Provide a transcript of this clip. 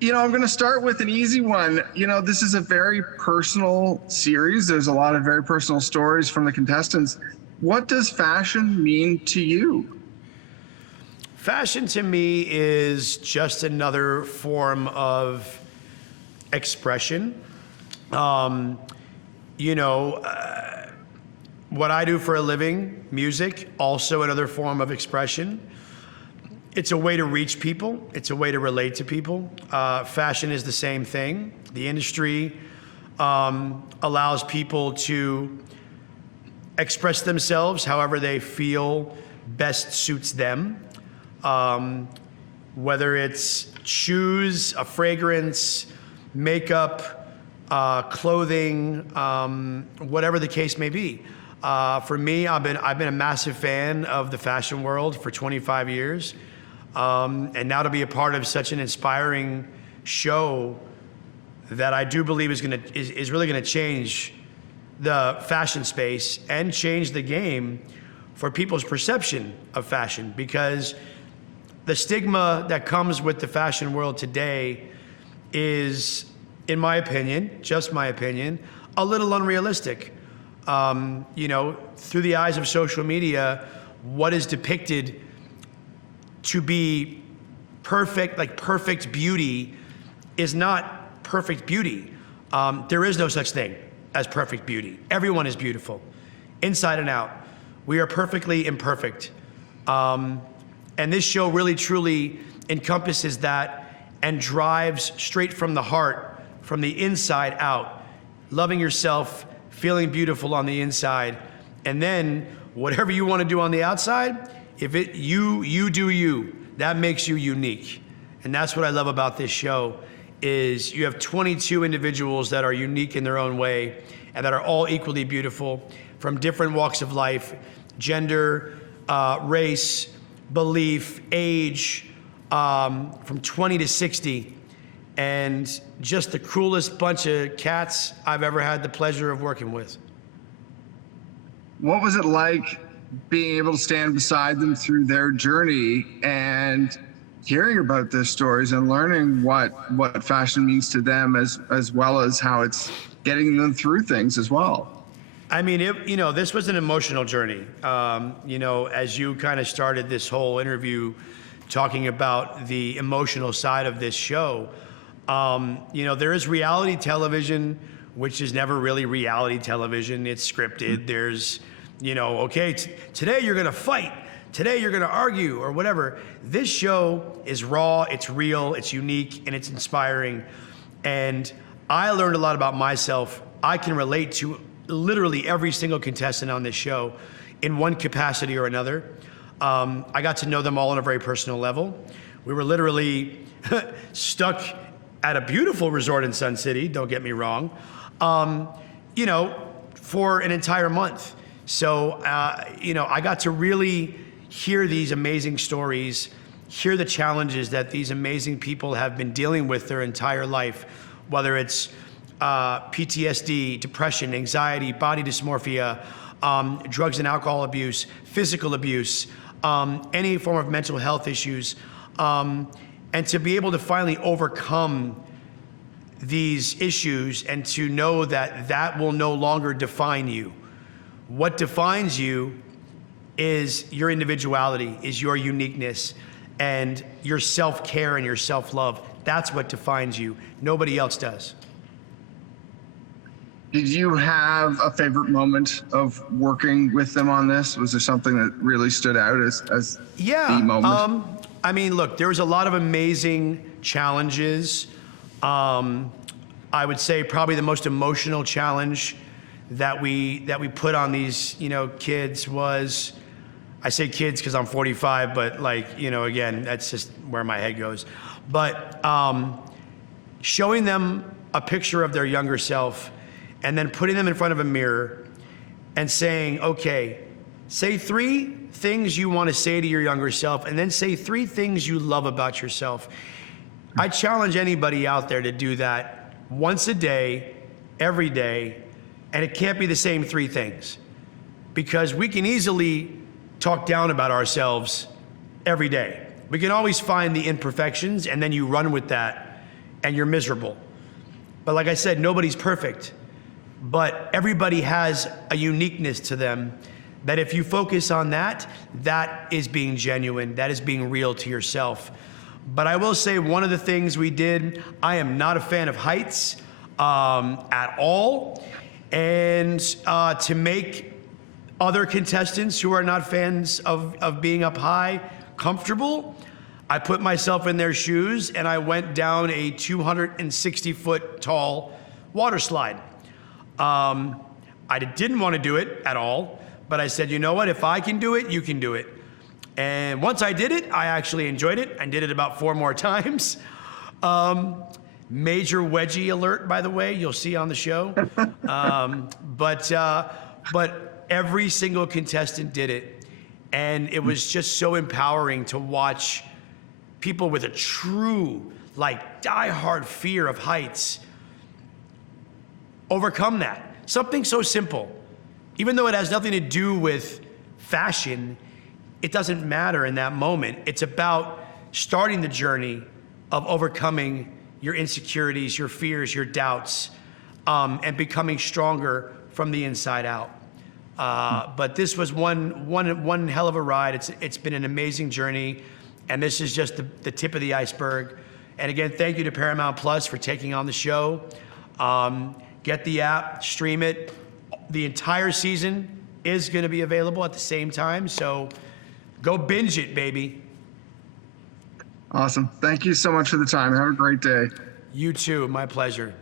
I'm going to start with an easy one. This is a very personal series. There's a lot of very personal stories from the contestants. What does fashion mean to you? Fashion to me is just another form of expression. What I do for a living, music, also another form of expression. It's a way to reach people. It's a way to relate to people. Fashion is the same thing. The industry allows people to express themselves however they feel best suits them. Whether it's shoes, a fragrance, makeup, clothing, whatever the case may be. For me, I've been a massive fan of the fashion world for 25 years. And now to be a part of such an inspiring show that I do believe is really gonna change the fashion space and change the game for people's perception of fashion, because the stigma that comes with the fashion world today is, in my opinion, just my opinion, a little unrealistic. Through the eyes of social media, what is depicted to be perfect, like perfect beauty, is not perfect beauty. There is no such thing as perfect beauty. Everyone is beautiful, inside and out. We are perfectly imperfect. And this show really truly encompasses that and drives straight from the heart, from the inside out, loving yourself, feeling beautiful on the inside, and then whatever you want to do on the outside, you do you. That makes you unique. And that's what I love about this show, is you have 22 individuals that are unique in their own way and that are all equally beautiful from different walks of life, gender, race, belief, age, from 20 to 60. And just the coolest bunch of cats I've ever had the pleasure of working with. What was it like being able to stand beside them through their journey and hearing about their stories and learning what fashion means to them, as well as how it's getting them through things as well? I mean, this was an emotional journey. As you kind of started this whole interview talking about the emotional side of this show, there is reality television, which is never really reality television. It's scripted. There's, okay, today you're gonna fight, today you're gonna argue, or whatever. This show is raw, it's real, it's unique, and it's inspiring. And I learned a lot about myself. I can relate to literally every single contestant on this show in one capacity or another. I got to know them all on a very personal level. We were literally stuck at a beautiful resort in Sun City, don't get me wrong, for an entire month. So, I got to really hear these amazing stories, hear the challenges that these amazing people have been dealing with their entire life, whether it's PTSD, depression, anxiety, body dysmorphia, drugs and alcohol abuse, physical abuse, any form of mental health issues, and to be able to finally overcome these issues and to know that that will no longer define you. What defines you is your individuality, is your uniqueness, and your self-care and your self-love. That's what defines you. Nobody else does. Did you have a favorite moment of working with them on this? Was there something that really stood out as the moment? I mean, look, there was a lot of amazing challenges. I would say probably the most emotional challenge that we put on these, kids was, I say kids because I'm 45, but again, that's just where my head goes. But showing them a picture of their younger self and then putting them in front of a mirror and saying, okay, say 3 things you want to say to your younger self, and then say 3 things you love about yourself. I challenge anybody out there to do that once a day, every day, and it can't be the same 3 things, because we can easily talk down about ourselves every day. We can always find the imperfections, and then you run with that and you're miserable. But like I said, nobody's perfect, but everybody has a uniqueness to them that if you focus on that, that is being genuine, that is being real to yourself. But I will say one of the things we did, I am not a fan of heights at all. And to make other contestants who are not fans of being up high comfortable, I put myself in their shoes and I went down a 260-foot tall water slide. I didn't want to do it at all, but I said, you know what, if I can do it, you can do it. And once I did it, I actually enjoyed it. I did it about 4 more times. Major wedgie alert, by the way, you'll see on the show. But every single contestant did it. And it was just so empowering to watch people with a true, like, diehard fear of heights overcome that. Something so simple. Even though it has nothing to do with fashion, it doesn't matter in that moment. It's about starting the journey of overcoming your insecurities, your fears, your doubts, and becoming stronger from the inside out. But this was one hell of a ride. It's been an amazing journey, and this is just the tip of the iceberg. And again, thank you to Paramount Plus for taking on the show. Get the app, stream it. The entire season is going to be available at the same time, so go binge it, baby. Awesome. Thank you so much for the time. Have a great day. You too. My pleasure.